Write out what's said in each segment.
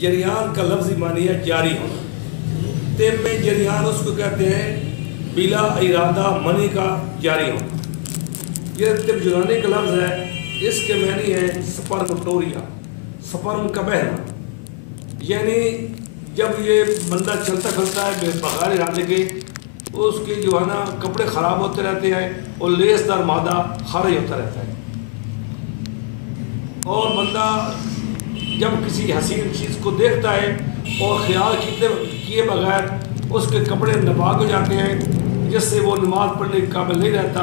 جریان کا لفظی معنی ہے جاری ہونا۔ طب میں جریان اس کو کہتے ہیں بلا ارادہ منی کا جاری ہونا۔ یہ طب یونانی کا لفظ ہے، اس کے معنی ہے سپرمٹوریا، سپرم کا بہنا، یعنی جب یہ بندہ چلتا پھرتا ہے بغیر ارادے کے، اس کے جو ہے نا کپڑے خراب ہوتے رہتے ہیں اور لیس دار مادہ خارج ہوتا رہتا ہے، اور بندہ جب کسی حسین چیز کو دیکھتا ہے اور خیال کیے بغیر اس کے کپڑے ناپاک ہو جاتے ہیں، جس سے وہ نماز پڑھنے کے قابل نہیں رہتا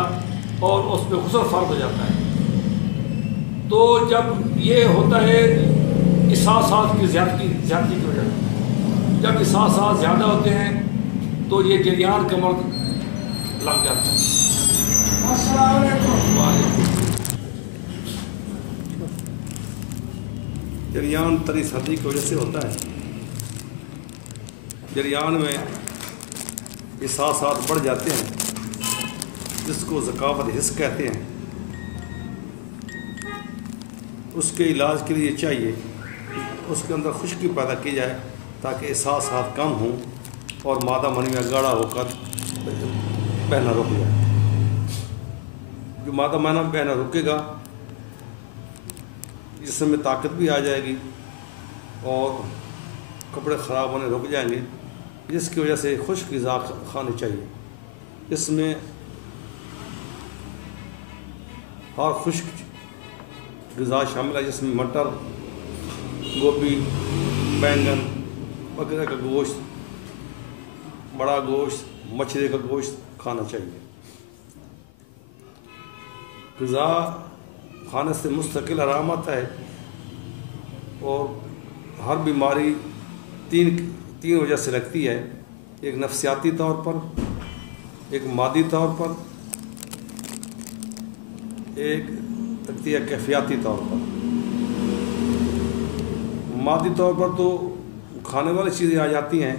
اور اس پہ غسل فرض ہو جاتا ہے۔ تو جب یہ ہوتا ہے احساسات کی زیادتی کی وجہ سے، جب احساسات زیادہ ہوتے ہیں تو یہ جریان کا مرض لگ جاتا ہے۔ السلام علیکم۔ جریان تری سردی کی وجہ سے ہوتا ہے۔ جریان میں احساسات بڑھ جاتے ہیں، جس کو ذکاوت حس کہتے ہیں۔ اس کے علاج کے لیے چاہیے اس کے اندر خشکی پیدا کی جائے تاکہ احساسات کم ہوں اور مادہ منی میں گاڑھا ہو کر بہنا رک جائے۔ جو مادہ منی بہنا رکے گا، جسم میں طاقت بھی آ جائے گی اور کپڑے خراب ہونے رک جائیں گے، جس کی وجہ سے خشک غذا کھانی چاہیے۔ اس میں ہر خشک غذا شامل ہے، جس میں مٹر، گوبھی، بینگن، بکرے کا گوشت، بڑا گوشت، مچھلی کا گوشت کھانا چاہیے۔ غذا کھانے سے مستقل آرام آتا ہے، اور ہر بیماری تین وجہ سے لگتی ہے، ایک نفسیاتی طور پر، ایک مادی طور پر، ایک لگتی ہے کیفیاتی طور پر۔ مادی طور پر تو کھانے والی چیزیں آ جاتی ہیں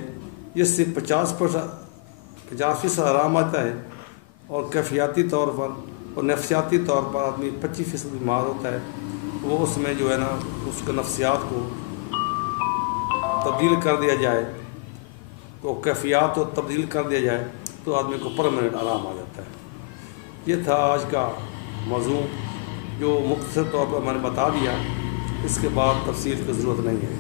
جس سے 50% آرام آتا ہے، اور کیفیاتی طور پر اور نفسیاتی طور پر آدمی 25% بیمار ہوتا ہے۔ وہ اس میں جو ہے نا اس کے نفسیات کو تبدیل کر دیا جائے، تو کیفیات کو تبدیل کر دیا جائے تو آدمی کو پرماننٹ آرام آ جاتا ہے۔ یہ تھا آج کا موضوع جو مختصر طور پر میں نے بتا دیا، اس کے بعد تفصیل کی ضرورت نہیں ہے۔